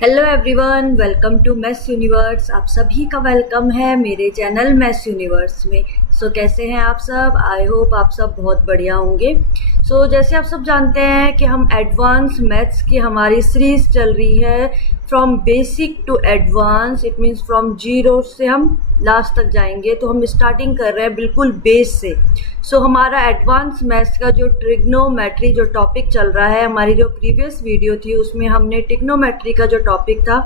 Hello everyone, welcome to maths universe. आप सभी का वेलकम है मेरे चैनल मैथ्स यूनिवर्स में। कैसे हैं आप सब? आई होप आप सब बहुत बढ़िया होंगे। जैसे आप सब जानते हैं कि हम एडवांस मैथ्स की हमारी सीरीज चल रही है, from basic to advance. It means from zero से हम लास्ट तक जाएंगे। तो हम स्टार्टिंग कर रहे हैं बिल्कुल बेस से। हमारा एडवांस मैथ्स का जो ट्रिग्नोमेट्री जो टॉपिक चल रहा है, हमारी जो प्रीवियस वीडियो थी उसमें हमने ट्रिग्नोमेट्री का जो टॉपिक था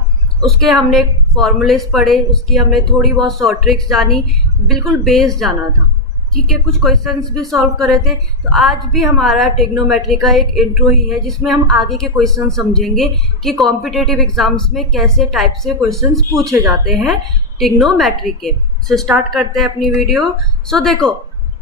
उसके हमने फॉर्मूलेस पढ़े, उसकी हमने थोड़ी बहुत शॉर्ट ट्रिक्स जानी, बिल्कुल बेस जाना था। ठीक है, कुछ क्वेश्चंस भी सॉल्व करे थे। तो आज भी हमारा ट्रिग्नोमेट्री का एक इंट्रो ही है जिसमें हम आगे के क्वेश्चन समझेंगे कि कॉम्पिटिटिव एग्जाम्स में कैसे टाइप से क्वेश्चंस पूछे जाते हैं ट्रिग्नोमेट्री के। स्टार्ट करते हैं अपनी वीडियो। देखो,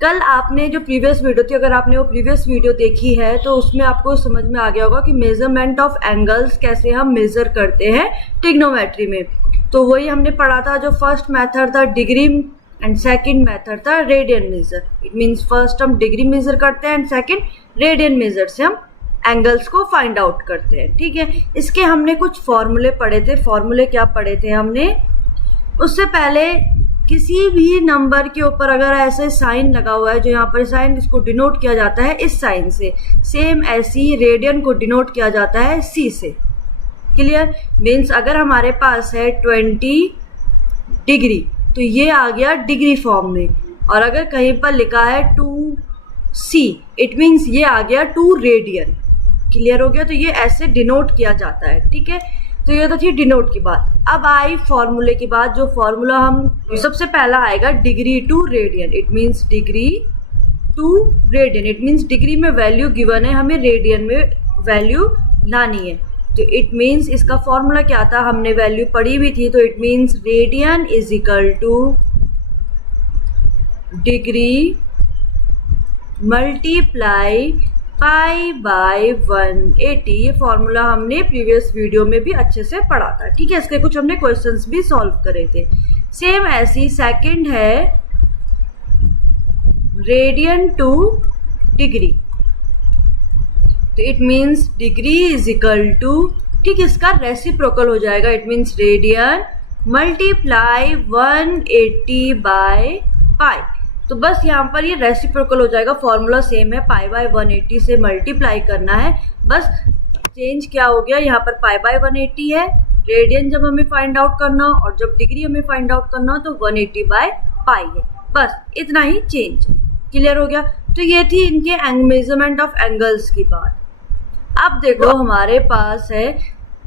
कल आपने जो प्रीवियस वीडियो थी, अगर आपने वो प्रीवियस वीडियो देखी है तो उसमें आपको समझ में आ गया होगा कि मेजरमेंट ऑफ एंगल्स कैसे हम मेजर करते हैं ट्रिग्नोमेट्री में। तो वही हमने पढ़ा था। जो फर्स्ट मेथड था डिग्री एंड सेकंड मेथड था radian major. It means first हम डिग्री मेजर करते हैं एंड सेकंड रेडियन मेजर से हम एंगल्स को फाइंड आउट करते हैं। ठीक है, इसके हमने कुछ फॉर्मूले पढ़े थे। फॉर्मूले क्या पढ़े थे हमने? उससे पहले किसी भी नंबर के ऊपर अगर ऐसे साइन लगा हुआ है, जो यहाँ पर साइन, इसको डिनोट किया जाता है इस साइन से। सेम ऐसी रेडियन को डिनोट किया जाता है सी से। क्लियर? मीन्स अगर हमारे पास है 20 डिग्री तो ये आ गया डिग्री फॉर्म में, और अगर कहीं पर लिखा है 2c इट मीन्स ये आ गया 2 रेडियन। क्लियर हो गया? तो ये ऐसे डिनोट किया जाता है। ठीक है, तो ये तो थी डिनोट की बात। अब आई फॉर्मूले की बात। जो फॉर्मूला हम सबसे पहला आएगा degree to radian. It means degree to radian. It means degree में वैल्यू गिवन है, हमें रेडियन में वैल्यू लानी है। तो इट मीन्स इसका फॉर्मूला क्या था, हमने वैल्यू पढ़ी भी थी। तो it means radian is equal to degree multiply pi by 180। ये फॉर्मूला हमने प्रीवियस वीडियो में भी अच्छे से पढ़ा था। ठीक है, इसके कुछ हमने क्वेश्चंस भी सॉल्व करे थे। सेम ऐसी सेकंड है रेडियन टू डिग्री। तो it means degree is equal to, ठीक, इसका रेसिप्रोकल हो जाएगा। It means radian multiply 180 by pi. तो बस यहाँ पर ये रेसिप्रोकल हो जाएगा। फॉर्मूला सेम है, पाई बाय 180 से मल्टीप्लाई करना है। बस चेंज क्या हो गया, यहाँ पर पाई बाय 180 है रेडियन जब हमें फाइंड आउट करना, और जब डिग्री हमें फाइंड आउट करना तो 180 बाय पाई है। बस इतना ही चेंज। क्लियर हो गया? तो ये थी इनके मेजरमेंट ऑफ एंगल्स की बात। अब देखो, हमारे पास है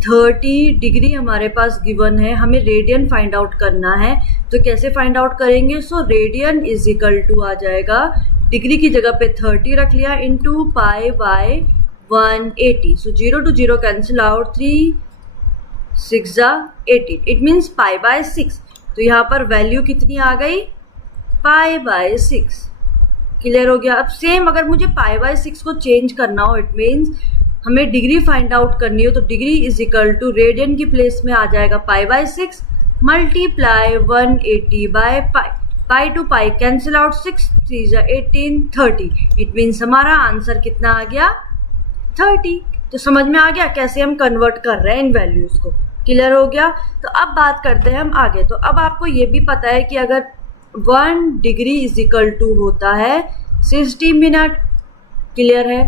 30 डिग्री हमारे पास गिवन है, हमें रेडियन फाइंड आउट करना है। तो कैसे फाइंड आउट करेंगे? रेडियन इज इक्वल टू आ जाएगा, डिग्री की जगह पे 30 रख लिया, into pi by 180। 0 to 0 cancel out, 3 6 18। It means pi by 6। तो यहाँ पर वैल्यू कितनी आ गई? पाई बाय 6। क्लियर हो गया? अब सेम अगर मुझे पाई बाय 6 को चेंज करना हो, इट मीन्स हमें डिग्री फाइंड आउट करनी हो, तो degree is equal to radian की प्लेस में आ जाएगा pi by 6 multiply 180 by pi. Pi to pi cancel out, 6 3 18 30। It means हमारा आंसर कितना आ गया? 30। तो समझ में आ गया कैसे हम कन्वर्ट कर रहे हैं इन वैल्यूज को। क्लियर हो गया? तो अब बात करते हैं हम आगे। तो अब आपको ये भी पता है कि अगर 1 डिग्री इज इक्वल टू होता है 60 मिनट। क्लियर है?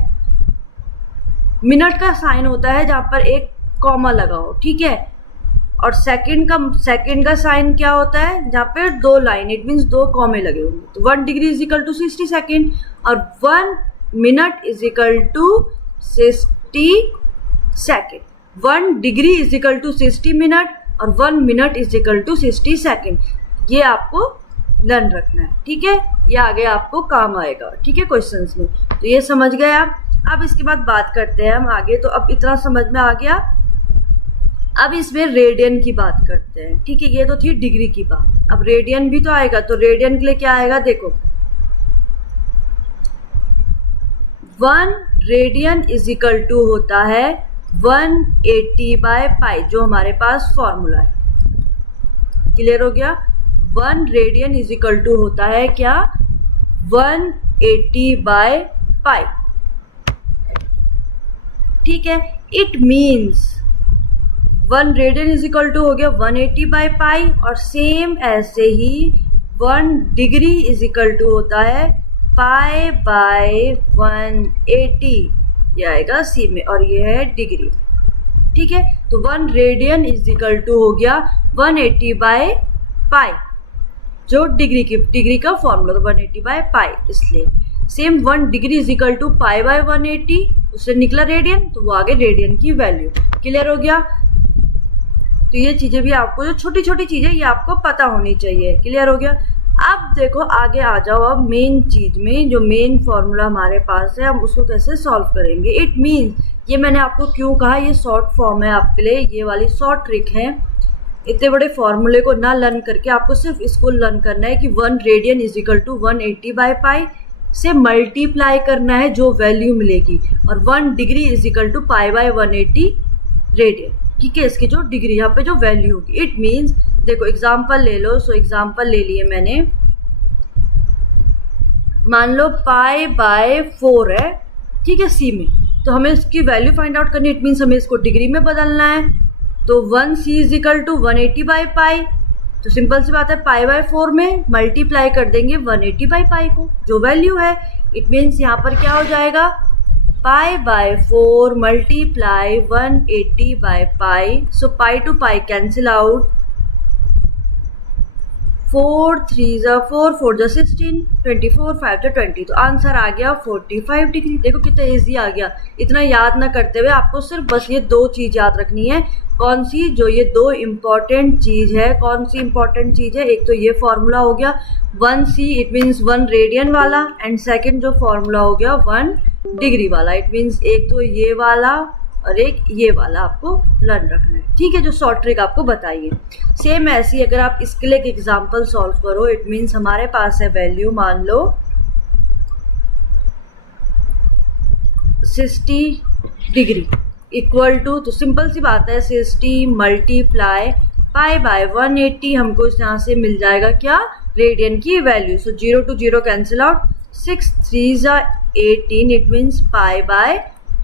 मिनट का साइन होता है जहां पर एक कॉमा लगा हो। ठीक है, और सेकंड का साइन क्या होता है? जहां पर 2 लाइन, इट मीन्स 2 कॉमे लगे होंगे। तो 1 degree is equal to 60 second, और 1 minute is equal to 60 second. 1 degree is equal to 60 minute और 1 minute is equal to 60 second. ये आपको लर्न रखना है। ठीक है, ये आगे आपको काम आएगा। ठीक है, क्वेश्चंस में। तो ये समझ गए आप। अब इसके बाद बात करते हैं हम आगे। तो अब इतना समझ में आ गया। अब इसमें रेडियन की बात करते हैं। ठीक है, ये तो थी डिग्री की बात। अब रेडियन भी तो आएगा। तो रेडियन के लिए क्या आएगा? देखो, 1 रेडियन इज इक्वल टू होता है 180 बाय पाई, जो हमारे पास फॉर्मूला है। क्लियर हो गया? 1 रेडियन इज इक्वल टू होता है क्या? 180 बाय पाई। ठीक है, it means 1 radian is equal to हो गया 180 बाई पाई, और सेम ऐसे ही 1 डिग्री इज इक्वल टू होता है पाई बाय 180, ये आएगा सी में, और ये है डिग्री। ठीक है, तो 1 रेडियन इज इक्वल टू हो गया 180 बाय पाई, जो डिग्री का फॉर्मूला, तो 180 बाय पाई, इसलिए same 1 degree is equal to pi by 180, उससे निकला रेडियन, तो वो आगे रेडियन की वैल्यू। क्लियर हो गया? तो ये चीजें भी आपको, जो छोटी छोटी चीजें, ये आपको पता होनी चाहिए। क्लियर हो गया? अब देखो आगे आ जाओ, अब मेन चीज में, जो मेन फॉर्मूला हमारे पास है, हम उसको कैसे सॉल्व करेंगे। इट मीन्स, ये मैंने आपको क्यों कहा, ये शॉर्ट फॉर्म है आपके लिए, ये वाली शॉर्ट ट्रिक है। इतने बड़े फॉर्मूले को ना लर्न करके आपको सिर्फ इसको लर्न करना है कि 1 radian is equal to 180 by pi से मल्टीप्लाई करना है जो वैल्यू मिलेगी, और 1 degree is equal to pi by 180 radian. ठीक है, इसकी जो डिग्री यहाँ पे जो वैल्यू होगी। इट मीन्स देखो एग्जाम्पल ले लो, सो एग्जाम्पल ले लिए मैंने, मान लो पाई बाय 4 है, ठीक है, सी में, तो हमें इसकी वैल्यू फाइंड आउट करनी है। इट मीन्स हमें इसको डिग्री में बदलना है, तो 1 c is equal to 180 by pi, तो सिंपल सी बात है, पाई बाय 4 में मल्टीप्लाई कर देंगे 180 बाई पाई को, जो वैल्यू है। इट मीन्स यहाँ पर क्या हो जाएगा, pi by 4 multiply 180 by pi, so pi to pi cancel out, 4 3 जा 4, 4 जा 16, 24, 5 जा 20, तो आंसर आ गया 45 डिग्री। देखो कितना इजी आ गया। इतना याद ना करते हुए आपको सिर्फ बस ये 2 चीज याद रखनी है। कौन सी? जो ये 2 इम्पॉर्टेंट चीज है। कौन सी इम्पॉर्टेंट चीज है? एक तो ये फॉर्मूला हो गया 1c, इट मीन्स 1 रेडियन वाला, एंड सेकेंड जो फॉर्मूला हो गया 1 डिग्री वाला। इट मीन्स एक तो ये वाला और एक ये वाला आपको लर्न रखना है। ठीक है, जो शॉर्ट ट्रिक आपको बताइए। सेम ऐसी अगर आप इसके लिए एक एग्जांपल सॉल्व करो, इट मीन्स हमारे पास है वैल्यू, मान लो 60 डिग्री इक्वल टू, तो सिंपल सी बात है, 60 मल्टीप्लाई पाई बाय 180, हमको यहाँ से मिल जाएगा क्या, रेडियन की value. So 0 to 0 cancel out, 6 3 जा 18, it means pi by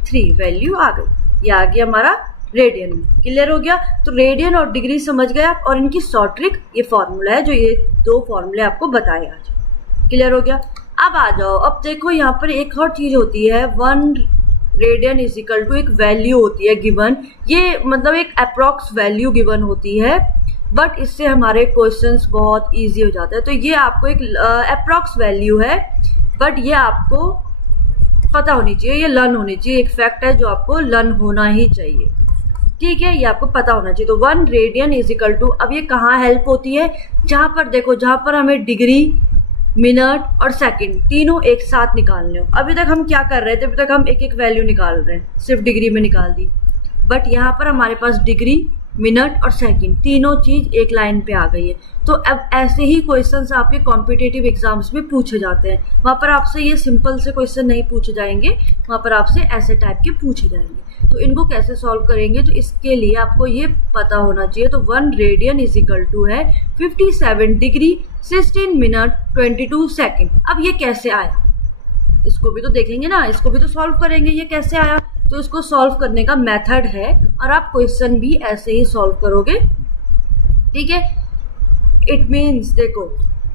3 value आ गई। ये आ गया हमारा रेडियन में। क्लियर हो गया? तो रेडियन और डिग्री समझ गए आप, और इनकी शॉर्ट ट्रिक ये फॉर्मूला है, जो ये 2 फॉर्मूले आपको बताए आज। क्लियर हो गया? अब आ जाओ, अब देखो यहाँ पर एक और चीज होती है, 1 रेडियन इज इक्वल टू एक वैल्यू होती है गिवन, ये मतलब एक अप्रॉक्स वैल्यू गिवन होती है, बट इससे हमारे क्वेश्चंस बहुत इजी हो जाते हैं। तो ये आपको एक अप्रॉक्स वैल्यू है, बट ये आपको पता होनी चाहिए, ये लर्न होनी चाहिए। एक फैक्ट है जो आपको लर्न होना ही चाहिए। ठीक है, ये आपको पता होना चाहिए। तो 1 रेडियन इज इक्वल टू, अब ये कहाँ हेल्प होती है, जहां पर देखो, जहां पर हमें डिग्री, मिनट और सेकंड तीनों एक साथ निकालने हो। अभी तक हम क्या कर रहे थे, अभी तक हम एक एक वैल्यू निकाल रहे हैं, सिर्फ डिग्री में निकाल दी, बट यहाँ पर हमारे पास डिग्री, मिनट और सेकंड तीनों चीज एक लाइन पे आ गई है। तो अब ऐसे ही क्वेश्चंस आपके कॉम्पिटिटिव एग्जाम्स में पूछे जाते हैं। वहां पर आपसे ये सिंपल से क्वेश्चन नहीं पूछे जाएंगे, वहां पर आपसे ऐसे टाइप के पूछे जाएंगे। तो इनको कैसे सॉल्व करेंगे, तो इसके लिए आपको ये पता होना चाहिए। तो 1 रेडियन इज इक्वल टू है 57 डिग्री 16 मिनट 22 सेकेंड। अब ये कैसे आया, इसको भी तो देखेंगे ना, इसको भी तो सॉल्व करेंगे, ये कैसे आया। तो इसको सॉल्व करने का मेथड है, और आप क्वेश्चन भी ऐसे ही सॉल्व करोगे। ठीक है, इट मीन्स देखो,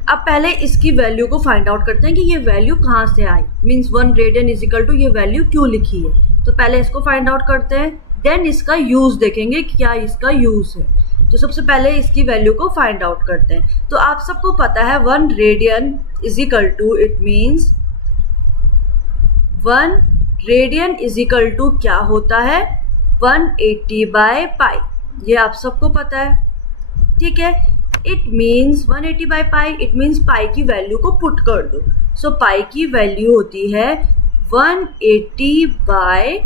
अब पहले इसकी वैल्यू को फाइंड आउट करते हैं कि ये वैल्यू कहाँ से आई। Means 1 radian is equal to ये वैल्यू क्यों लिखी है, तो पहले इसको फाइंड आउट करते हैं, देन इसका यूज देखेंगे क्या इसका यूज है। तो सबसे पहले इसकी वैल्यू को फाइंड आउट करते हैं। तो आप सबको पता है 1 radian is equal to, it means 1 radian is equal to क्या होता है, 180 बाय पाई, ये आप सबको पता है। ठीक है, it means 180 by pi, it means पाई की वैल्यू को पुट कर दो। सो पाई की वैल्यू होती है 180 बाय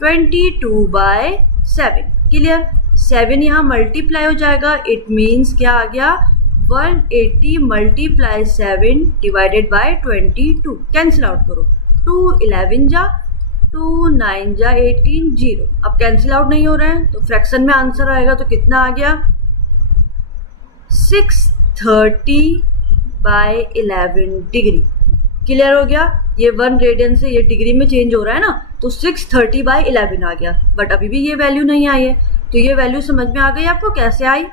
22 बाय 7। क्लियर? 7 यहाँ मल्टीप्लाई हो जाएगा, इट मीन्स क्या आ गया, 180 multiply 7 divided by 22। Cancel out करो, 2 11 जा 2 9 जा 18 0। अब कैंसिल आउट नहीं हो रहे हैं, तो फ्रैक्शन में आंसर आएगा, तो कितना आ गया, 630 बाय 11 डिग्री। क्लियर हो गया? ये 1 रेडियन से ये डिग्री में चेंज हो रहा है ना, तो 630 बाय 11 आ गया, बट अभी भी ये वैल्यू नहीं आई है। तो ये वैल्यू समझ में आ गई आपको कैसे आई।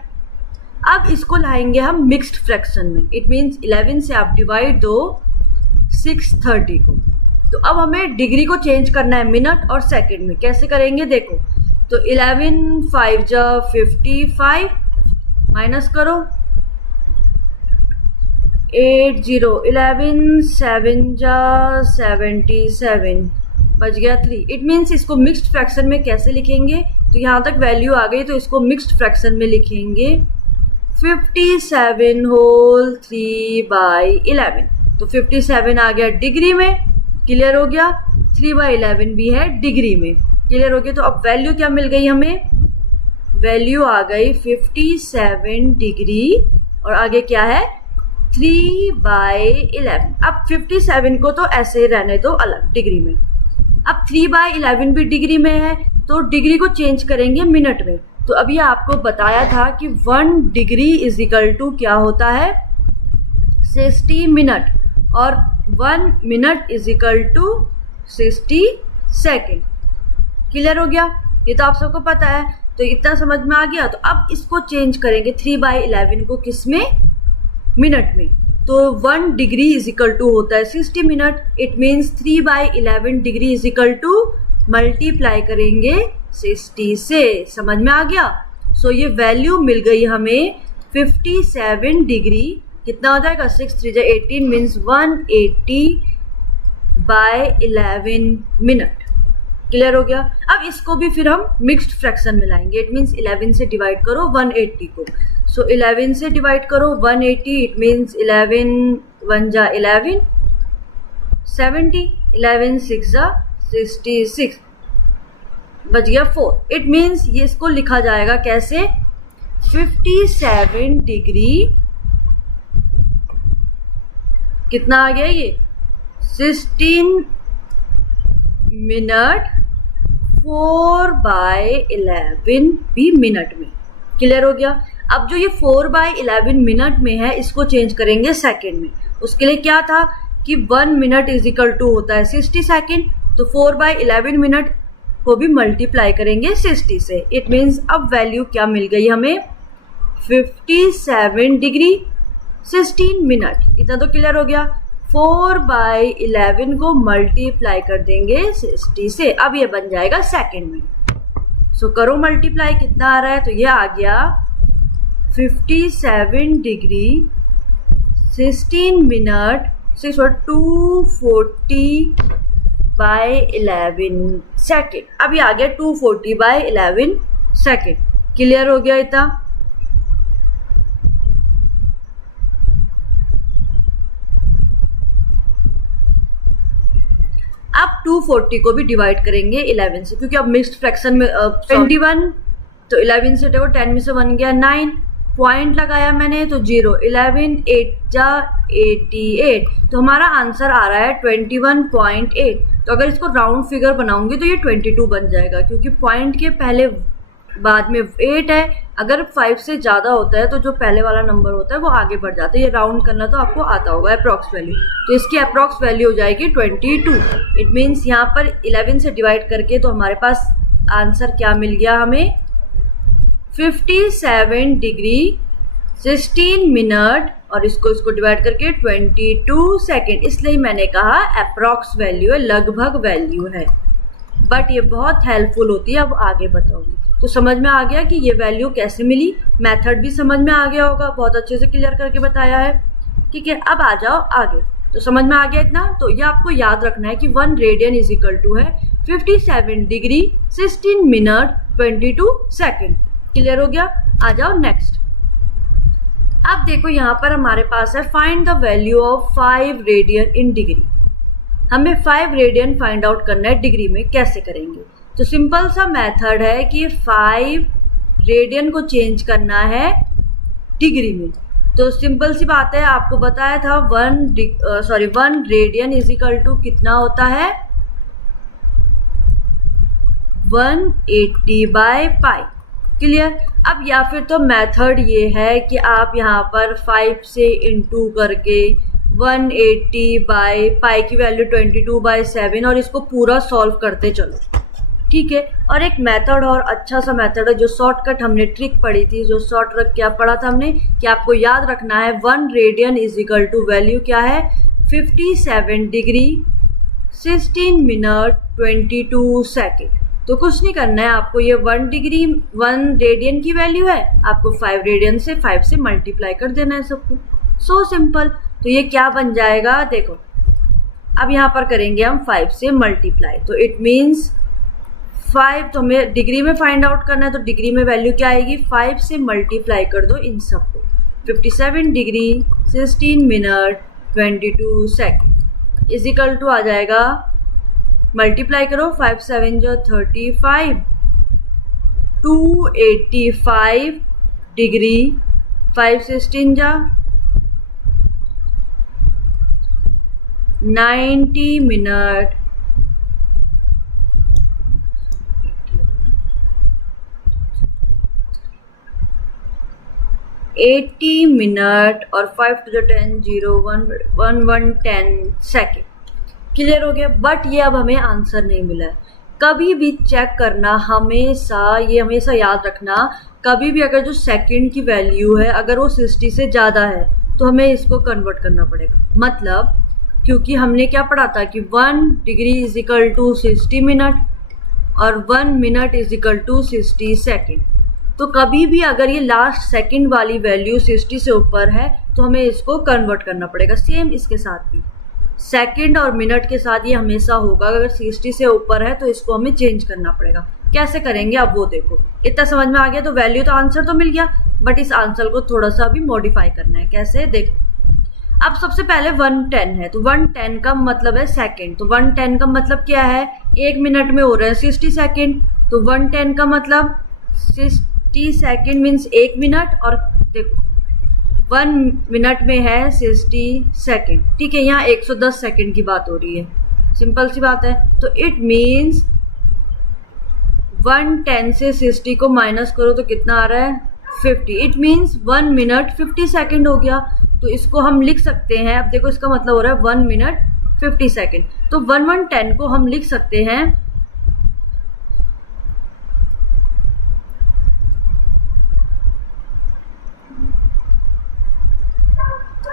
अब इसको लाएंगे हम मिक्स्ड फ्रैक्शन में। इट मीन्स 11 से आप डिवाइड दो 630 को। तो अब हमें डिग्री को चेंज करना है मिनट और सेकंड में। कैसे करेंगे देखो, तो 11 5 जा 55 माइनस करो 80, 11 7 जा 77 बच गया 3। इट मीन्स इसको मिक्स्ड फ्रैक्शन में कैसे लिखेंगे, तो यहाँ तक वैल्यू आ गई तो इसको मिक्स्ड फ्रैक्शन में लिखेंगे 57 होल 3/11। तो 57 आ गया डिग्री में, क्लियर हो गया। 3/11 भी है डिग्री में, क्लियर हो गया। तो अब वैल्यू क्या मिल गई हमें, वैल्यू आ गई 57 डिग्री और आगे क्या है 3/11। अब 57 को तो ऐसे रहने दो अलग डिग्री में। अब 3/11 भी डिग्री में है तो डिग्री को चेंज करेंगे मिनट में। तो अभी आपको बताया था कि 1 डिग्री इज इक्वल टू क्या होता है 60 मिनट और 1 minute is equal to 60 second. Clear हो गया, ये तो आप सबको पता है। तो इतना समझ में आ गया। तो अब इसको चेंज करेंगे 3/11 को किस में, मिनट में। तो 1 डिग्री इज इक्वल टू होता है 60 minute. It means 3/11 degree is equal to multiply करेंगे 60 से। समझ में आ गया। सो ये वैल्यू मिल गई हमें 57 डिग्री। कितना हो जाएगा 6 3 18 मीन्स 180/11 मिनट। क्लियर हो गया। अब इसको भी फिर हम मिक्स्ड फ्रैक्शन में लाएंगे। इट मीन्स 11 से डिवाइड करो 180 को। सो 11 से डिवाइड करो 180। इट मीन्स 11 1 जा 11 70, 11 6 जा 66 बच गया 4। इट मीन्स ये इसको लिखा जाएगा कैसे 57 डिग्री कितना आ गया ये 16 मिनट 4/11 भी मिनट में। क्लियर हो गया। अब जो ये 4/11 मिनट में है इसको चेंज करेंगे सेकंड में। उसके लिए क्या था कि 1 मिनट इज इक्वल टू होता है 60 सेकंड। तो 4/11 मिनट को भी मल्टीप्लाई करेंगे 60 से। इट मीन्स अब वैल्यू क्या मिल गई हमें 57 डिग्री 16 मिनट। इतना तो क्लियर हो गया। 4/11 को मल्टीप्लाई कर देंगे 60 से। अब ये बन जाएगा सेकंड में। सो करो मल्टीप्लाई, कितना आ रहा है, तो ये आ गया 57 डिग्री 16 मिनट 240/11 सेकेंड। अभी आ गया 240/11 सेकेंड। क्लियर हो गया इतना। अब 240 को भी डिवाइड करेंगे 11 से, क्योंकि अब मिक्स्ड फ्रैक्शन में 21 तो 11 से देखो 10 में से बन गया 9। पॉइंट लगाया मैंने तो 0। 11 8 जा 88 तो हमारा आंसर आ रहा है 21.8। तो अगर इसको राउंड फिगर बनाऊंगी तो ये 22 बन जाएगा, क्योंकि पॉइंट के पहले बाद में 8 है। अगर 5 से ज़्यादा होता है तो जो पहले वाला नंबर होता है वो आगे बढ़ जाता है। ये राउंड करना तो आपको आता होगा अप्रॉक्स वैल्यू। तो इसकी अप्रॉक्स वैल्यू हो जाएगी 22। इट मीन्स यहाँ पर 11 से डिवाइड करके तो हमारे पास आंसर क्या मिल गया हमें 57 डिग्री 16 मिनट और इसको डिवाइड करके 22 सेकेंड। इसलिए मैंने कहा अप्रॉक्स वैल्यू है, लगभग वैल्यू है, बट ये बहुत हेल्पफुल होती है। अब आगे बताऊंगी। तो समझ में आ गया कि ये वैल्यू कैसे मिली। मेथड भी समझ में आ गया होगा, बहुत अच्छे से क्लियर करके बताया है। ठीक है, अब आ जाओ आगे। तो समझ में आ गया इतना। तो ये आपको याद रखना है कि 1 रेडियन इज इक्वल टू है 57 डिग्री 16 मिनट 22 सेकेंड। क्लियर हो गया। आ जाओ नेक्स्ट। अब देखो यहाँ पर हमारे पास है find the value of 5 radian in degree. हमें 5 रेडियन फाइंड आउट करना है डिग्री में। कैसे करेंगे? तो सिंपल सा मेथड है कि 5 रेडियन को चेंज करना है डिग्री में। तो सिंपल सी बात है, आपको बताया था 1 रेडियन इज इक्वल टू कितना होता है 180/पाई। क्लियर। अब या फिर तो मेथड ये है कि आप यहाँ पर 5 से इंटू करके 180/पाई की वैल्यू 22/7 और इसको पूरा सॉल्व करते चलो। ठीक है। और एक मेथड और अच्छा सा मेथड है जो शॉर्टकट हमने ट्रिक पढ़ी थी, जो शॉर्टकट क्या पढ़ा था हमने कि आपको याद रखना है 1 radian is equal to value क्या है 57 डिग्री 16 मिनट 22 सेकेंड। तो कुछ नहीं करना है आपको, ये 1 रेडियन की वैल्यू है, आपको 5 रेडियन से 5 से मल्टीप्लाई कर देना है सबको। So simple. तो ये क्या बन जाएगा देखो, अब यहाँ पर करेंगे हम 5 से मल्टीप्लाई, तो इट मीन्स 5, तो हमें डिग्री में फाइंड आउट करना है, तो डिग्री में वैल्यू क्या आएगी 5 से मल्टीप्लाई कर दो इन सबको। 57 degree 16 minute 22 second is equal to आ जाएगा, मल्टीप्लाई करो 5 7 जो 35 285 डिग्री 5 16 जा 90 मिनट 80 मिनट और 5 to the 10 0 1 1 1 10 सेकेंड। क्लियर हो गया। बट ये अब हमें आंसर नहीं मिला है। कभी भी चेक करना, हमेशा ये हमेशा याद रखना, कभी भी अगर जो सेकंड की वैल्यू है अगर वो 60 से ज़्यादा है तो हमें इसको कन्वर्ट करना पड़ेगा। मतलब क्योंकि हमने क्या पढ़ा था कि 1 degree is equal to 60 minute और 1 minute is equal to 60 second. तो कभी भी अगर ये लास्ट सेकंड वाली वैल्यू 60 से ऊपर है तो हमें इसको कन्वर्ट करना पड़ेगा। सेम इसके साथ भी सेकंड और मिनट के साथ ये हमेशा होगा, अगर 60 से ऊपर है तो इसको हमें चेंज करना पड़ेगा। कैसे करेंगे अब वो देखो। इतना समझ में आ गया। तो वैल्यू तो आंसर तो मिल गया, बट इस आंसर को थोड़ा सा अभी मॉडिफाई करना है। कैसे देखो, अब सबसे पहले 110 है तो 110 का मतलब है सेकंड, तो 110 का मतलब क्या है 1 मिनट में हो रहा है 60 सेकंड, तो 110 का मतलब 60 सेकंड मीन्स 1 मिनट, और देखो 1 मिनट में है 60 सेकंड। ठीक है, यहाँ 110 सेकंड की बात हो रही है, सिंपल सी बात है। तो इट मीन्स 110 से 60 को माइनस करो तो कितना आ रहा है 50। इट मीन्स 1 मिनट 50 सेकंड हो गया। तो इसको हम लिख सकते हैं, अब देखो इसका मतलब हो रहा है 1 मिनट 50 सेकंड। तो 110 को हम लिख सकते हैं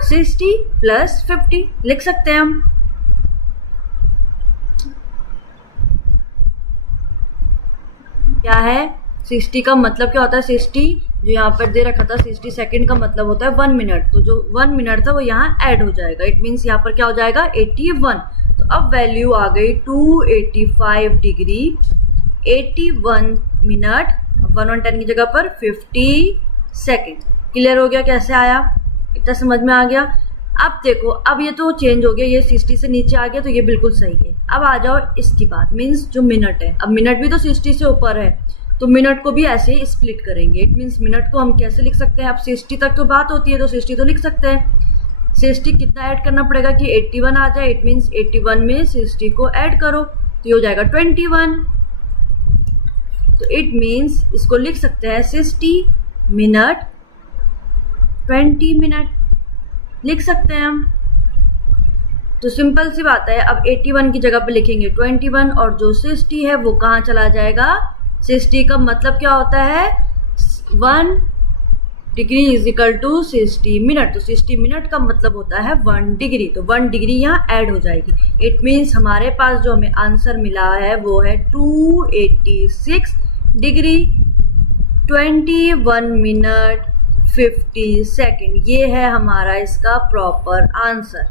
60 प्लस 50 लिख सकते हैं हम। क्या है 60 का मतलब क्या होता है 60 जो यहाँ पर दे रखा था 60 सेकंड का मतलब होता है 1 मिनट, तो जो 1 मिनट था वो यहाँ ऐड हो जाएगा। इट मीन्स यहाँ पर क्या हो जाएगा 81। तो अब वैल्यू आ गई 285 डिग्री 81 मिनट 110 की जगह पर 50 सेकंड। क्लियर हो गया कैसे आया, इतना समझ में आ गया। अब देखो, अब ये तो चेंज हो गया, ये 60 से नीचे आ गया तो ये बिल्कुल सही है। अब आ जाओ इसकी बात, मीन्स जो मिनट है, अब मिनट भी तो 60 से ऊपर है तो मिनट को भी ऐसे ही स्प्लिट करेंगे। इट मीन्स मिनट को हम कैसे लिख सकते हैं, अब 60 तक तो बात होती है तो 60 तो लिख सकते हैं। 60 कितना ऐड करना पड़ेगा कि 81 आ जाए। इट मीन्स 81 में 60 को ऐड करो तो ये हो जाएगा 21। तो इट मीन्स इसको लिख सकते हैं 60 मिनट 20 मिनट लिख सकते हैं हम। तो सिंपल सी बात है। अब 81 की जगह पे लिखेंगे 21 और जो 60 है वो कहाँ चला जाएगा। 60 का मतलब क्या होता है 1 degree is equal to 60 minute, तो 60 मिनट का मतलब होता है 1 डिग्री, तो 1 डिग्री यहाँ ऐड हो जाएगी। इट मीन्स हमारे पास जो हमें आंसर मिला है वो है 286 डिग्री 21 मिनट 50 सेकेंड। ये है हमारा इसका प्रॉपर आंसर।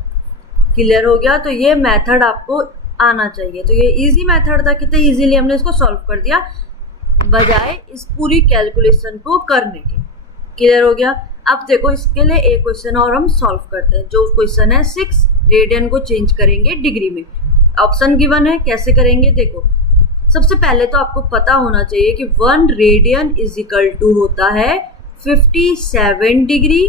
क्लियर हो गया। तो ये मेथड आपको आना चाहिए। तो ये इजी मेथड था, कितने इजीली हमने इसको सॉल्व कर दिया बजाय इस पूरी कैलकुलेशन को करने के। क्लियर हो गया। अब देखो इसके लिए एक क्वेश्चन और हम सॉल्व करते हैं। जो क्वेश्चन है 6 रेडियन को चेंज करेंगे डिग्री में। ऑप्शन गिवन है, कैसे करेंगे देखो। सबसे पहले तो आपको पता होना चाहिए कि 1 रेडियन इज इक्वल टू होता है 57 डिग्री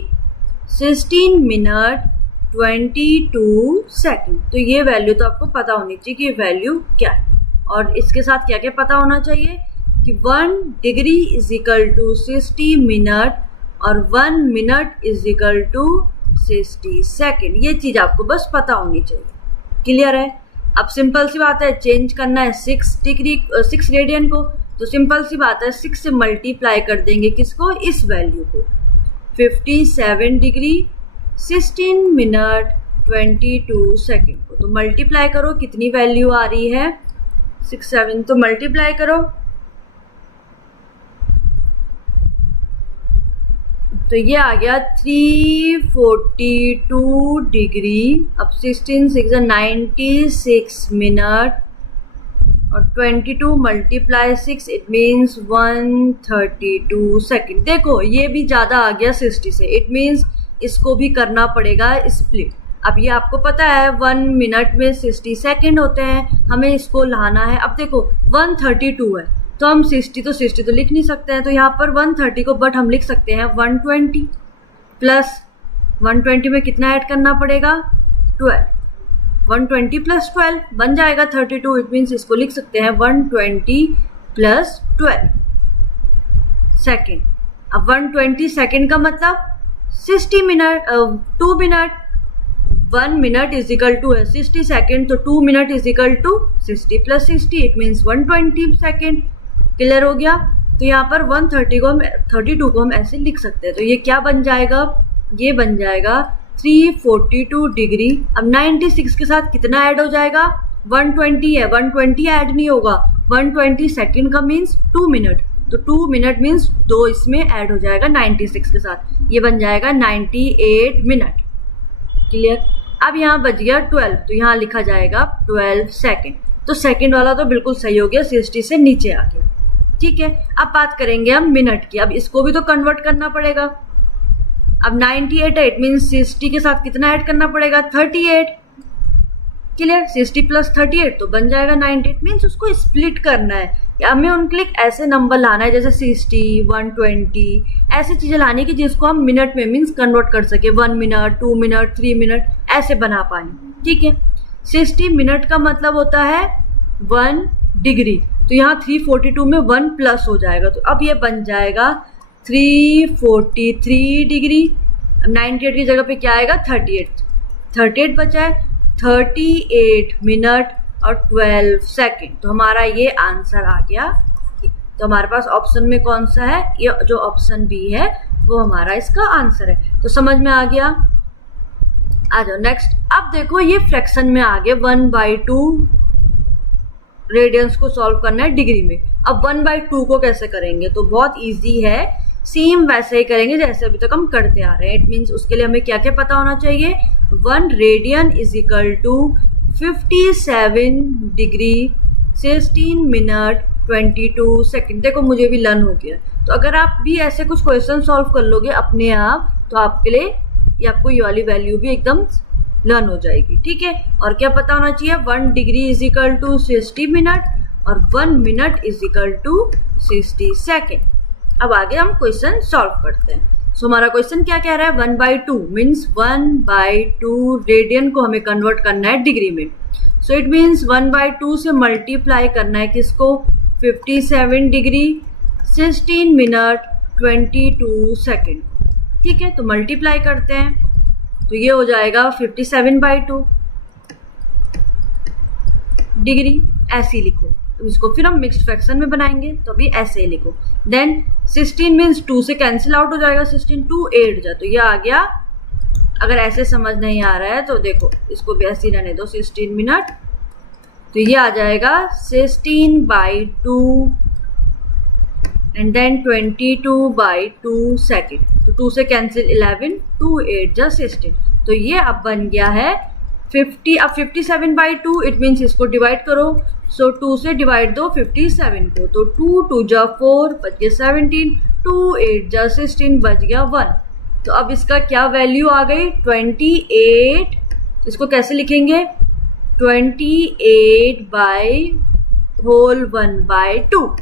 16 मिनट 22 सेकेंड। तो ये वैल्यू तो आपको पता होनी चाहिए कि वैल्यू क्या है। और इसके साथ क्या क्या पता होना चाहिए कि 1 degree is equal to 60 minute और 1 minute is equal to 60 second. ये चीज़ आपको बस पता होनी चाहिए। क्लियर है। अब सिंपल सी बात है, चेंज करना है 6 रेडियन को, तो सिंपल सी बात है 6 से मल्टीप्लाई कर देंगे किसको, इस वैल्यू को, 57 डिग्री 16 मिनट 22 सेकेंड को। तो मल्टीप्लाई करो, कितनी वैल्यू आ रही है 67, तो मल्टीप्लाई करो, तो ये आ गया 342 डिग्री। अब 16 6 96 मिनट और 22 मल्टीप्लाई 6 इट मीन्स 132 सेकेंड। देखो ये भी ज़्यादा आ गया 60 से, इट मीन्स इसको भी करना पड़ेगा स्प्लिट। अब ये आपको पता है 1 मिनट में 60 सेकेंड होते हैं, हमें इसको लाना है। अब देखो 132 है तो हम 60 तो लिख नहीं सकते हैं, तो यहाँ पर 130 को बट हम लिख सकते हैं 120 प्लस 120 में कितना ऐड करना पड़ेगा 12, 120 प्लस 12 बन जाएगा 32। इट मीन्स इसको लिख सकते हैं 120 प्लस 12 सेकेंड। अब 120 सेकेंड का मतलब 60 minute 2 minute, 1 minute is equal to है 60 सेकेंड, तो 2 minute is equal to 60 plus 60 it means 120 second. Clear हो गया। तो यहाँ पर 130 को हम 32 को हम ऐसे लिख सकते हैं, तो ये क्या बन जाएगा, ये बन जाएगा 342 डिग्री। अब 96 के साथ कितना ऐड हो जाएगा, 120 है, 120 ऐड नहीं होगा, 120 सेकेंड का मीन्स 2 मिनट, तो 2 मिनट मीन्स 2 इसमें ऐड हो जाएगा 96 के साथ, ये बन जाएगा 98 मिनट। क्लियर। अब यहाँ बच गया 12, तो यहाँ लिखा जाएगा 12 सेकेंड। तो सेकेंड वाला तो बिल्कुल सही हो गया, 60 से नीचे आ गया। ठीक है, अब बात करेंगे हम मिनट की। अब इसको भी तो कन्वर्ट करना पड़ेगा। अब 98 है, इट मीन्स 60 के साथ कितना ऐड करना पड़ेगा 38। क्लियर, 60 प्लस 38 तो बन जाएगा 98। मीन्स उसको स्प्लिट करना है, हमें उनके लिए ऐसे नंबर लाना है जैसे 60 120 ऐसी चीज़ें लानी कि जिसको हम मिनट में मीन्स कन्वर्ट कर सके, 1 मिनट 2 मिनट 3 मिनट ऐसे बना पाए। ठीक है, 60 मिनट का मतलब होता है 1 डिग्री, तो यहाँ 342 में 1 प्लस हो जाएगा, तो अब ये बन जाएगा 343 डिग्री। अब 98 की जगह पे क्या आएगा 38 बचा है, 38 मिनट और 12 सेकेंड। तो हमारा ये आंसर आ गया। तो हमारे पास ऑप्शन में कौन सा है, ये जो ऑप्शन बी है वो हमारा इसका आंसर है। तो समझ में आ गया। आ जाओ नेक्स्ट। अब देखो ये फ्रैक्शन में आ गए 1/2 रेडियंस को सॉल्व करना है डिग्री में। अब 1/2 को कैसे करेंगे, तो बहुत इजी है, सेम वैसे ही करेंगे जैसे अभी तक हम करते आ रहे हैं। इट मीन्स उसके लिए हमें क्या क्या पता होना चाहिए, 1 radian is equal to 57 degree 16 minute 22 second. देखो मुझे भी लर्न हो गया। तो अगर आप भी ऐसे कुछ क्वेश्चन सॉल्व कर लोगे अपने आप, तो आपके लिए ये आपको ये वाली वैल्यू भी एकदम लर्न हो जाएगी। ठीक है, और क्या पता होना चाहिए, 1 degree is equal to 60 minute और 1 minute is equal to 60 second. अब आगे हम क्वेश्चन सॉल्व करते हैं। सो हमारा क्वेश्चन क्या कह रहा है, 1/2 मीन्स 1/2 रेडियन को हमें कन्वर्ट करना है डिग्री में। सो इट मीन्स 1/2 से मल्टीप्लाई करना है किसको, 57 डिग्री 16 मिनट 22 सेकेंड। ठीक है, तो मल्टीप्लाई करते हैं, तो ये हो जाएगा 57/2 डिग्री, ऐसे ही लिखो। तो इसको फिर हम मिक्स्ड फ्रैक्शन में बनाएंगे, तो अभी ऐसे ही लिखो। देन 16 मीन्स 2 से कैंसिल आउट हो जाएगा, 16 2 8 जा, तो ये आ गया। अगर ऐसे समझ नहीं आ रहा है तो देखो इसको भी ऐसे ही रहने दो, 16 मिनट, तो ये आ जाएगा 16/2 एंड देन 22/2 सेकेंड। तो 2 से कैंसिल 11 2 8 जा 16, तो ये अब बन गया है 50। अब 57/2 इट मीन्स इसको डिवाइड करो। सो 2 से डिवाइड दो 57 को, तो 2 2 जा 4 बच गया 17, 2 8 जा 16 बच गया 1। तो अब इसका क्या वैल्यू आ गई 28। इसको कैसे लिखेंगे, 28/1/2।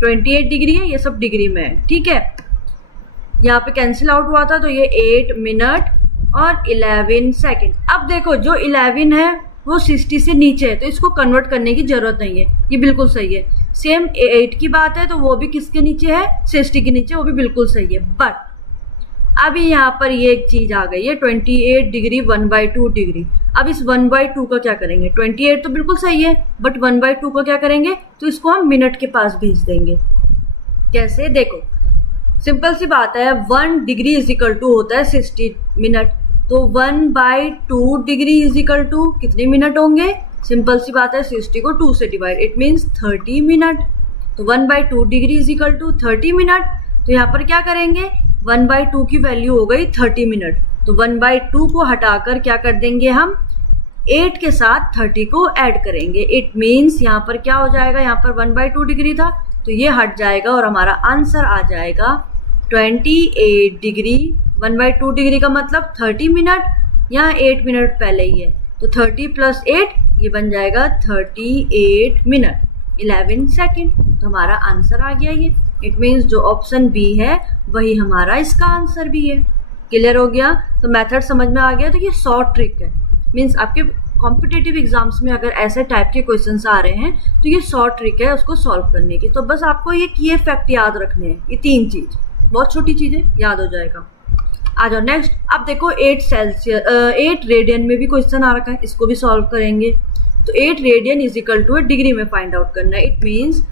28 डिग्री है, ये सब डिग्री में है। ठीक है, यहाँ पे कैंसिल आउट हुआ था, तो ये 8 मिनट और 11 सेकेंड। अब देखो जो 11 है वो 60 से नीचे है, तो इसको कन्वर्ट करने की जरूरत नहीं है, ये बिल्कुल सही है। सेम 8 की बात है, तो वो भी किसके नीचे है, 60 के नीचे, वो भी बिल्कुल सही है। बट अभी यहाँ पर ये एक चीज आ गई है 28 डिग्री 1/2 डिग्री। अब इस 1/2 का क्या करेंगे? 28 तो बिल्कुल सही है, बट 1/2 का क्या करेंगे? तो इसको हम मिनट के पास भेज देंगे। कैसे? देखो, सिंपल सी बात है, 1 डिग्री इज इक्वल टू होता है 60 मिनट, तो 1/2 डिग्री इज इक्वल टू कितने मिनट होंगे? सिंपल सी बात है, 60 को 2 से डिवाइड, इट मीन्स 30 मिनट। तो 1/2 degree is equal to 30 minute. तो यहाँ पर क्या करेंगे? 1/2 की वैल्यू हो गई 30 मिनट, तो 1/2 को हटाकर क्या कर देंगे हम? 8 के साथ 30 को ऐड करेंगे। इट मीन्स यहाँ पर क्या हो जाएगा? यहाँ पर 1/2 डिग्री था तो ये हट जाएगा और हमारा आंसर आ जाएगा 28 डिग्री। 1/2 डिग्री का मतलब 30 मिनट, यहाँ 8 मिनट पहले ही है, तो 30 + 8 ये बन जाएगा 38 मिनट 11 सेकेंड। तो हमारा आंसर आ गया ये। इट मीन्स जो ऑप्शन बी है वही हमारा इसका आंसर भी है। क्लियर हो गया? तो मेथड समझ में आ गया। तो ये शॉर्ट ट्रिक है, मीन्स आपके कॉम्पिटिटिव एग्जाम्स में अगर ऐसे टाइप के क्वेश्चंस आ रहे हैं तो ये शॉर्ट ट्रिक है उसको सॉल्व करने की। तो बस आपको ये की फैक्ट याद रखने हैं, ये 3 चीज, बहुत छोटी चीजें, याद हो जाएगा। आ जाओ नेक्स्ट। अब देखो 8 रेडियन में भी क्वेश्चन आ रखा है, इसको भी सॉल्व करेंगे। तो 8 radian is equal to degree में फाइंड आउट करना है। It means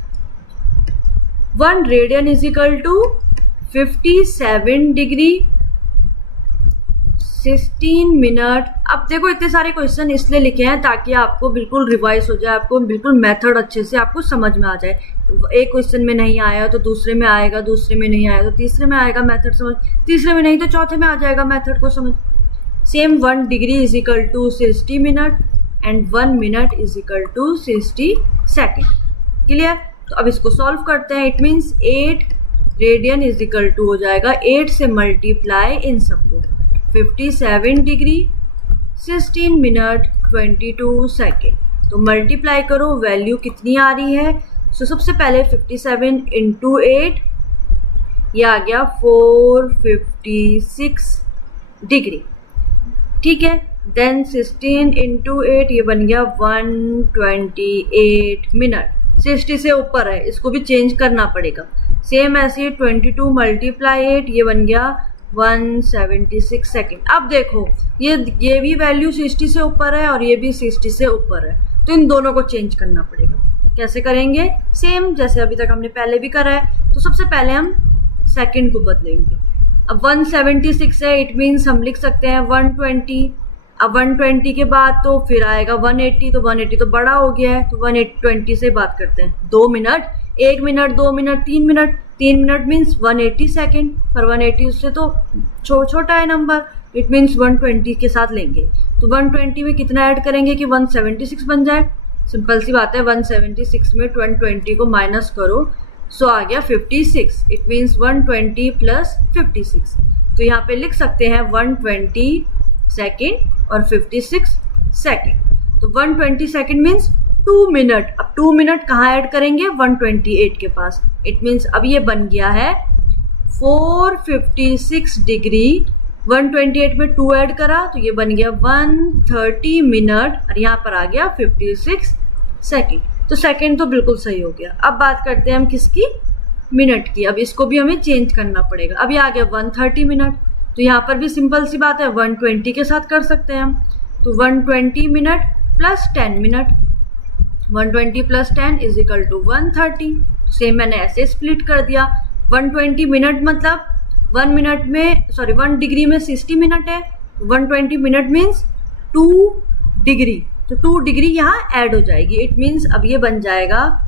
1 radian is equal to 57 degree 16 minute. अब देखो इतने सारे क्वेश्चन इसलिए लिखे हैं ताकि आपको बिल्कुल रिवाइज हो जाए, आपको बिल्कुल मेथड अच्छे से आपको समझ में आ जाए। एक क्वेश्चन में नहीं आया तो दूसरे में आएगा, दूसरे में नहीं आया तो तीसरे में आएगा मेथड समझ, तीसरे में नहीं तो चौथे में आ जाएगा मेथड को समझ। Same 1 degree is equal to 60 minute and 1 minute is equal to 60 second. Clear? तो अब इसको सॉल्व करते हैं। It means 8 radian is equal to हो जाएगा 8 से मल्टीप्लाई इन सबको, 57 डिग्री 16 मिनट 22 सेकेंड। तो मल्टीप्लाई करो, वैल्यू कितनी आ रही है? सो सबसे पहले 57 इंटू 8, ये आ गया 456 डिग्री। ठीक है, देन 16 इंटू 8 ये बन गया 128 मिनट। 60 से ऊपर है, इसको भी चेंज करना पड़ेगा। सेम ऐसे 22 मल्टीप्लाई 8 ये बन गया 176 सेकेंड। अब देखो ये भी वैल्यू 60 से ऊपर है और ये भी 60 से ऊपर है, तो इन दोनों को चेंज करना पड़ेगा। कैसे करेंगे? सेम जैसे अभी तक हमने पहले भी करा है। तो सबसे पहले हम सेकंड को बदलेंगे। अब 176 है, इट मीन्स हम लिख सकते हैं 120। अब 120 के बाद तो फिर आएगा 180, तो 180 तो बड़ा हो गया है, तो 120 से बात करते हैं। 2 minute, 1 minute, 2 minute, 3 minute, 3 minute means 180 second, पर 180 उससे तो छोटा है नंबर, इट मीन्स 120 के साथ लेंगे। तो 120 में कितना ऐड करेंगे कि 176 बन जाए? सिंपल सी बात है, 176 में 120 को माइनस करो, सो आ गया 56। It means 120 plus 56। तो यहाँ पे लिख सकते हैं 120 सेकेंड और 56 सेकेंड। तो 120 सेकेंड मीन्स 2 मिनट। अब 2 मिनट कहाँ ऐड करेंगे? 128 के पास। इट मीन्स अब ये बन गया है 456 डिग्री। 128 में 2 ऐड करा तो ये बन गया 130 मिनट और यहाँ पर आ गया 56 सेकेंड। तो सेकेंड तो बिल्कुल सही हो गया। अब बात करते हैं हम किसकी? मिनट की। अब इसको भी हमें चेंज करना पड़ेगा। अब ये आ गया 130 मिनट, तो यहाँ पर भी सिंपल सी बात है 120 के साथ कर सकते हैं हम। तो 120 minute plus 10 minute, 120 plus 10 is equal to 130। Same मैंने ऐसे स्प्लिट कर दिया। 120 मिनट मतलब 1 डिग्री में 60 मिनट है, 120 मिनट मीन्स 2 डिग्री, तो 2 डिग्री यहाँ ऐड हो जाएगी। इट मीन्स अब ये बन जाएगा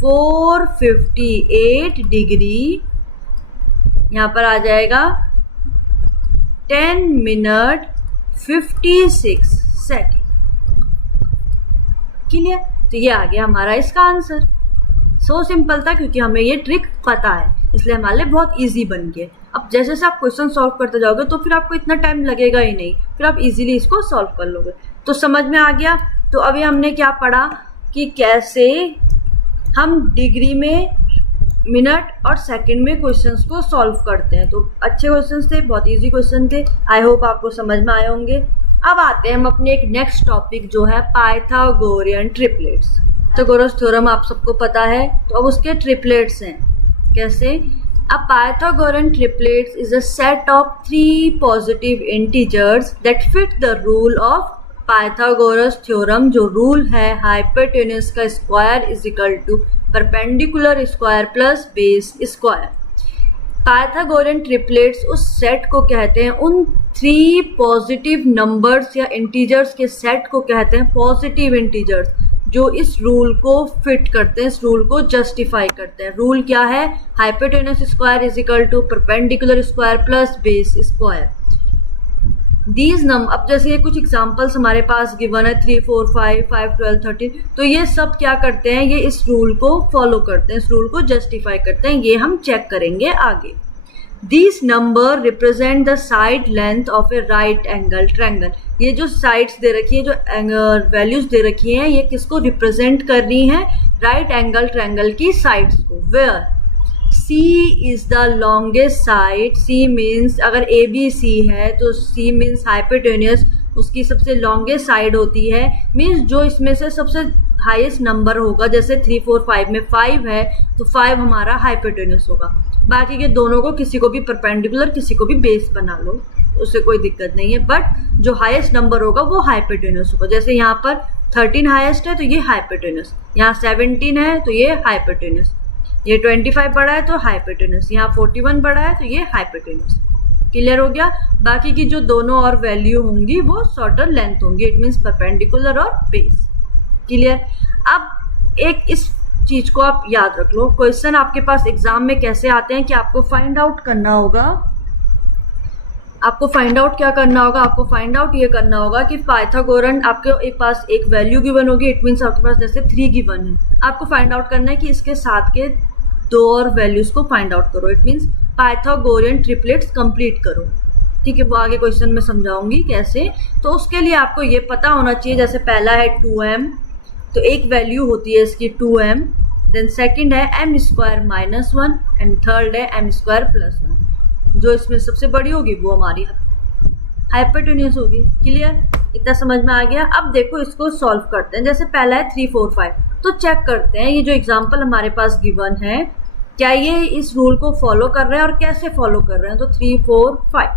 458 डिग्री, यहाँ पर आ जाएगा 10 मिनट 56 सेकेंड। क्लियर? तो ये आ गया हमारा इसका आंसर। सो सिंपल था, क्योंकि हमें ये ट्रिक पता है इसलिए हमारे लिए बहुत इजी बन गया। अब जैसे जैसे आप क्वेश्चन सॉल्व करते जाओगे तो फिर आपको इतना टाइम लगेगा ही नहीं, फिर आप इजीली इसको सॉल्व कर लोगे। तो समझ में आ गया। तो अभी हमने क्या पढ़ा कि कैसे हम डिग्री में, मिनट और सेकंड में क्वेश्चंस को सॉल्व करते हैं। तो अच्छे क्वेश्चंस थे, बहुत इजी क्वेश्चन थे। आई होप आपको समझ में आए होंगे। अब आते हैं हम अपने एक नेक्स्ट टॉपिक जो है पाइथागोरियन ट्रिपलेट्स। पाइथागोरस थ्योरम आप सबको पता है, तो अब उसके ट्रिपलेट्स हैं। कैसे? A Pythagorean triplets is a set of three positive integers that fit the rule of Pythagoras theorem. जो रूल है हाइपोटेन्यूज का square is equal to perpendicular square plus base square. Pythagorean triplets उस set को कहते हैं, उन three positive numbers या integers के सेट को कहते हैं पॉजिटिव इंटीजर्स, जो इस रूल को फिट करते हैं, इस रूल को जस्टिफाई करते हैं. रूल क्या है? Hypotenuse square is equal to perpendicular square plus base square. These number, अब जैसे ये कुछ एग्जांपल्स हमारे पास गिवन है 3, 4, 5, 5, 12, 13, तो ये सब क्या करते हैं? ये इस रूल को फॉलो करते हैं, इस रूल को जस्टिफाई करते हैं. ये हम चेक करेंगे आगे. These number represent the side length of a right angle triangle. ये जो साइड्स दे रखी है, जो वैल्यूज दे रखी हैं, ये किसको रिप्रेजेंट कर रही हैं? राइट एंगल ट्रायंगल की साइड्स को. Where C is the longest side. C means अगर ABC है तो C means hypotenuse, उसकी सबसे लॉन्गेस्ट साइड होती है. मीन्स जो इसमें से सबसे हाईएस्ट नंबर होगा, जैसे 3, 4, 5 में 5 है तो 5 हमारा हाइपोटेन्यूस होगा. बाकी के दोनों को किसी को भी परपेंडिकुलर, किसी को भी बेस बना लो, उससे कोई दिक्कत नहीं है. बट जो हाईएस्ट नंबर होगा वो हाइपोटेन्यूस होगा. जैसे यहाँ पर 13 हाईएस्ट है तो ये हाइपोटेन्यूस, यहाँ 17 है तो ये हाइपोटेन्यूस, ये 25 बड़ा है तो हाइपोटेन्यूस, यहाँ 41 बड़ा है तो ये हाइपोटेन्यूस. क्लियर हो गया? बाकी की जो दोनों और वैल्यू होंगी वो शॉर्टर लेंथ होंगी. इट मीन्स परपेंडिकुलर और बेस. क्लियर? अब एक इस चीज को आप याद रख लो. क्वेश्चन आपके पास एग्जाम में कैसे आते हैं कि आपको फाइंड आउट करना होगा, आपको फाइंड आउट क्या करना होगा? आपको फाइंड आउट ये करना होगा कि पाइथागोरन आपके पास एक वैल्यू गिवन होगी. इट मीन्स आपके पास जैसे 3 गिवन है, आपको फाइंड आउट करना है कि इसके साथ के दो और वैल्यूज को फाइंड आउट करो. It means Pythagorean triplets complete करो. ठीक है, वो आगे क्वेश्चन में समझाऊंगी कैसे. तो उसके लिए आपको ये पता होना चाहिए. जैसे पहला है 2m, तो एक वैल्यू होती है इसकी 2m. देन सेकंड है m square minus 1 and third है m स्क्वायर प्लस 1. जो इसमें सबसे बड़ी होगी वो हमारी हाइपोटेन्यूस होगी. क्लियर? इतना समझ में आ गया? अब देखो इसको सॉल्व करते हैं. जैसे पहला है 3, 4, 5, तो चेक करते हैं ये जो एग्जाम्पल हमारे पास गिवन है क्या ये इस रूल को फॉलो कर रहे हैं और कैसे फॉलो कर रहे हैं. तो 3, 4, 5.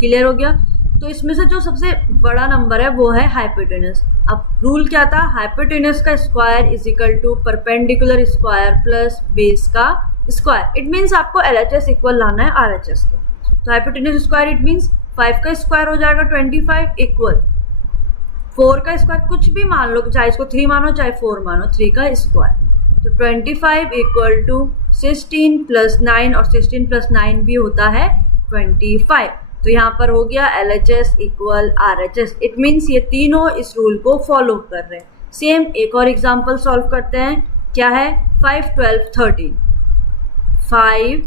क्लियर हो गया? तो इसमें से जो सबसे बड़ा नंबर है वो है हाइपोटेन्यूस. अब रूल क्या था? हाइपोटेन्यूस का square is equal to perpendicular square plus base का स्क्वायर. इट मीन्स आपको LHS इक्वल लाना है RHS के. तो हाइपोटेन्यूस स्क्वायर इट मीन्स 5 का स्क्वायर हो जाएगा 25 इक्वल 4 का स्क्वायर, कुछ भी मान लो, चाहे इसको 3 मानो चाहे 4 मानो, 3 का स्क्वायर. तो 25 इक्वल टू 16 प्लस 9, और 16 प्लस 9 भी होता है 25. तो यहाँ पर हो गया LHS equal RHS. It means ये तीनों इस रूल को फॉलो कर रहे हैं. सेम एक और एग्जांपल सॉल्व करते हैं. क्या है? 5, 12, 13. 5,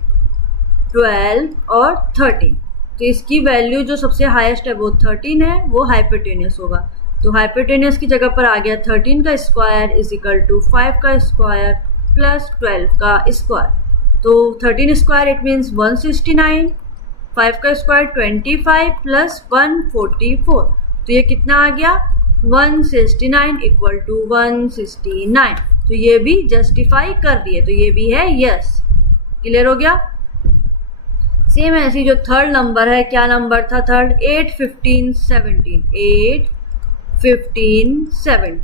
12 और 13. तो इसकी वैल्यू जो सबसे हाईएस्ट है वो 13 है, वो हाइपोटेन्यूस होगा. तो हाइपोटेन्यूस की जगह पर आ गया 13 का स्क्वायर इज इक्वल टू 5 का स्क्वायर प्लस 12 का स्क्वायर. तो 13 स्क्वायर इट मीन्स 169, 5 का स्क्वायर 25 प्लस 144. तो ये कितना आ गया? 169 इक्वल टू 169. तो ये भी जस्टिफाई कर रही है, तो ये भी है यस. क्लियर हो गया? सेम ऐसी जो थर्ड नंबर है, क्या नंबर था थर्ड? 8, 15, 17. 8, 15, 17.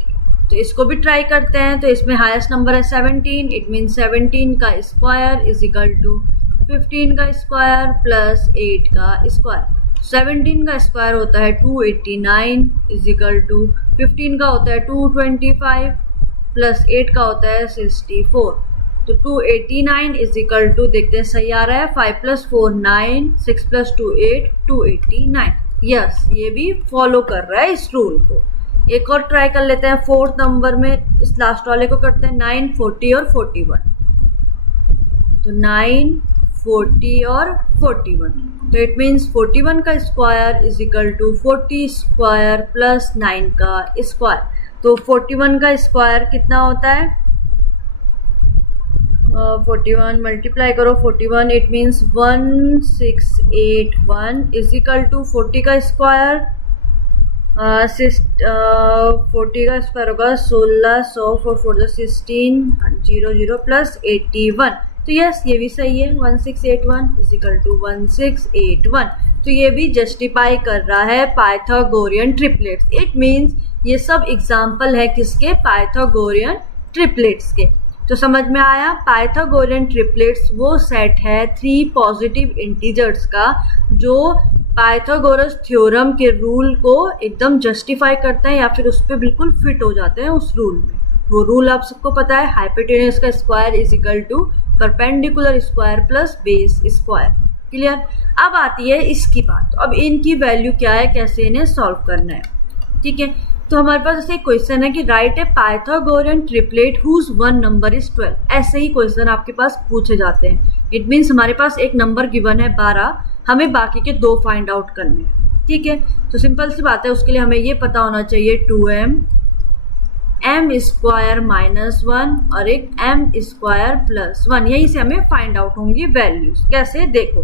तो इसको भी ट्राई करते हैं. तो इसमें हाईएस्ट नंबर है 17. इट मीन 17 का स्क्वायर इज इक्वल टू 15 का स्क्वायर प्लस 8 का स्क्वायर. 17 का स्क्वायर होता है 289 इज इक्वल टू 15 का होता है 225 प्लस 8 का होता है 64. तो 289 इज इक्वल टू, देखते हैं सही आ रहा है, 5 प्लस 4 9, 6 प्लस 2 8, 289. यस, ये भी फॉलो कर रहा है इस रूल को. एक और ट्राई कर लेते हैं. फोर्थ नंबर में इस लास्ट वाले को करते हैं 9, 40 और 41. तो 9, 40 और 41. तो इट मीन्स 41 का square is equal to 40 square प्लस 9 का स्क्वायर. तो 41 का स्क्वायर कितना होता है? 41 मल्टीप्लाई करो 41, it means 1681 is equal to 40 का स्क्वायर 40 का स्क्वायर होगा 1600, 4 4 16 00 प्लस 81. तो यस ये भी सही है, 1681 इज इक्वल टू 1681। तो ये भी जस्टिफाई कर रहा है पाइथागोरियन ट्रिपलेट्स। इट मीन्स ये सब एग्जाम्पल है किसके, पाइथागोरियन ट्रिपलेट्स के। तो समझ में आया, पाइथागोरियन ट्रिपलेट्स वो सेट है 3 पॉजिटिव इंटीजर्स का जो पाइथागोरस थ्योरम के रूल को एकदम जस्टिफाई करते हैं या फिर उस पर बिल्कुल फिट हो जाते हैं उस रूल में। वो रूल आप सबको पता है, हाइपोटेन्यूज का square is equal to perpendicular square plus base square. Clear. अब आती है इसकी बात। अब इनकी वैल्यू क्या है, कैसे इन्हें सॉल्व करना है। ठीक है, तो हमारे पास ऐसे एक क्वेश्चन है कि write a Pythagorean triplet whose one number is 12। ऐसे ही क्वेश्चन आपके पास पूछे जाते हैं। इट मीन्स हमारे पास एक नंबर गिवन है 12, हमें बाकी के 2 फाइंड आउट करने हैं। ठीक है, तो सिंपल सी बात है, उसके लिए हमें ये पता होना चाहिए 2m m स्क्वायर माइनस 1 और एक m स्क्वायर प्लस 1। यहीं से हमें फाइंड आउट होंगी वैल्यूज। कैसे, देखो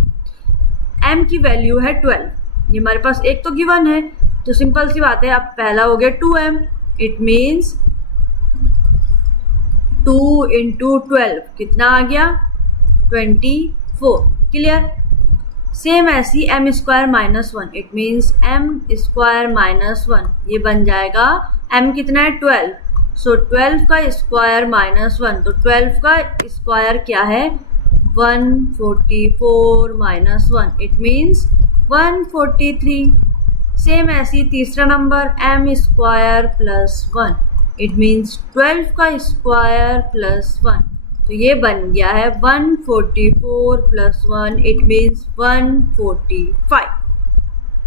m की वैल्यू है 12, ये हमारे पास एक तो गिवन है, तो सिंपल सी बात है, अब पहला हो गया 2m, इट मीन्स 2 इंटू 12 कितना आ गया 24। क्लियर। सेम ऐसी m square minus 1, it means m square minus 1, ये बन जाएगा m कितना है 12, सो 12 का स्क्वायर माइनस 1, तो 12 का स्क्वायर क्या है 144 माइनस 1, इट मीन्स 143। सेम ऐसी तीसरा number m square plus 1, it means 12 का स्क्वायर प्लस 1, तो ये बन गया है 144 प्लस 1, इट मीन्स 145।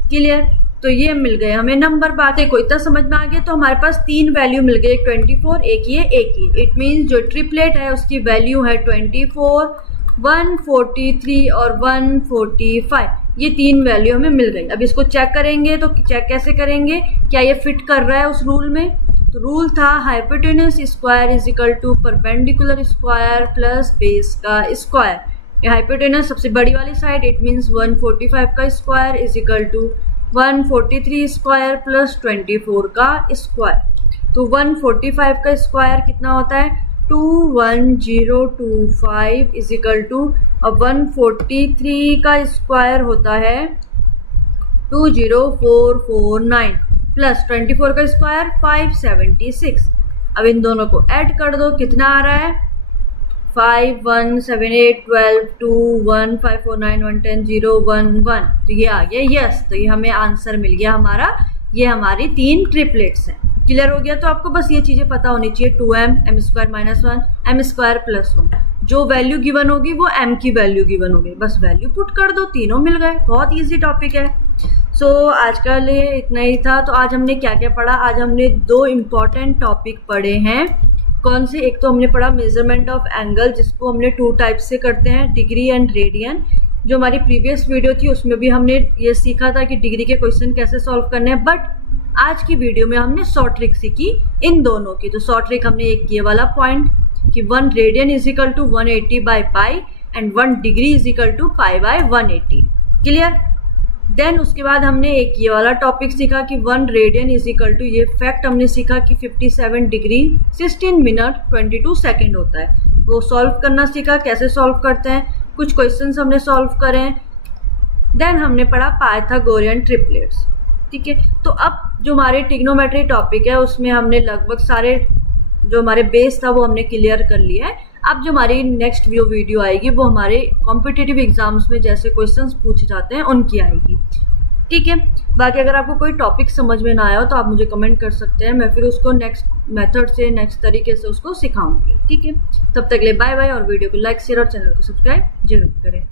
क्लियर। तो ये मिल गए हमें नंबर। बात है, कोई इतना समझ में आ गया। तो हमारे पास 3 वैल्यू मिल गई, 24, एक ये एक ही। इट मीन्स जो ट्रिपलेट है उसकी वैल्यू है 24, 143 और 145। ये 3 वैल्यू हमें मिल गई। अब इसको चेक करेंगे, तो चेक कैसे करेंगे, क्या ये फिट कर रहा है उस रूल में। तो रूल था hypotenuse square is equal to perpendicular square plus base का स्क्वायर। हाइपोटेन्यूज सबसे बड़ी वाली साइड, इट मीन्स 145 का square is equal to 143 square plus 24 का स्क्वायर। तो 145 का स्क्वायर कितना होता है 21025 इज इक्वल टू, अब 143 का स्क्वायर होता है 20449 प्लस 24 का स्क्वायर 576। अब इन दोनों को ऐड कर दो, कितना आ रहा है 5 1 7 8 12 2 1 5 4 9 1 10 0 1 1। तो ये आ गया यस। तो ये हमें आंसर मिल गया हमारा। ये हमारी 3 ट्रिपलेट्स हैं। क्लियर हो गया। तो आपको बस ये चीजें पता होनी चाहिए, 2m m square minus 1 m square plus 1। जो वैल्यू गिवन होगी वो m की वैल्यू गिवन होगी, बस वैल्यू पुट कर दो, तीनों मिल गए। बहुत ईजी टॉपिक है। सो आज का लिए इतना ही था। तो आज हमने क्या क्या पढ़ा, आज हमने 2 इम्पॉर्टेंट टॉपिक पढ़े हैं। कौन से, एक तो हमने पढ़ा मेजरमेंट ऑफ एंगल, जिसको हमने 2 टाइप से करते हैं, डिग्री एंड रेडियन। जो हमारी प्रीवियस वीडियो थी उसमें भी हमने ये सीखा था कि डिग्री के क्वेश्चन कैसे सॉल्व करने हैं, बट आज की वीडियो में हमने शॉर्ट ट्रिक सीखी इन दोनों की। तो शॉर्ट ट्रिक हमने एक ये वाला पॉइंट कि 1 radian is equal to 180 by pi and 1 degree is equal to pi by 180। Clear. Then उसके बाद हमने एक ये वाला टॉपिक सीखा कि 1 रेडियन इज इक्वल टू, ये फैक्ट हमने सीखा कि 57 डिग्री 16 मिनट 22 सेकेंड होता है। वो सॉल्व करना सीखा, कैसे सॉल्व करते हैं, कुछ क्वेश्चंस हमने सॉल्व करें। देन हमने पढ़ा पाइथागोरियन ट्रिपलेट्स। ठीक है। तो अब जो हमारे ट्रिग्नोमेट्री टॉपिक है उसमें हमने लगभग सारे जो हमारे बेस था वो हमने क्लियर कर लिया है। अब जो हमारी नेक्स्ट वीडियो आएगी वो हमारे कॉम्पिटिटिव एग्जाम्स में जैसे क्वेश्चंस पूछे जाते हैं उनकी आएगी। ठीक है। बाकी अगर आपको कोई टॉपिक समझ में ना आया हो तो आप मुझे कमेंट कर सकते हैं, मैं फिर उसको नेक्स्ट मेथड से, नेक्स्ट तरीके से उसको सिखाऊंगी। ठीक है। तब तक के लिए बाय बाय, और वीडियो को लाइक शेयर और चैनल को सब्सक्राइब जरूर करें।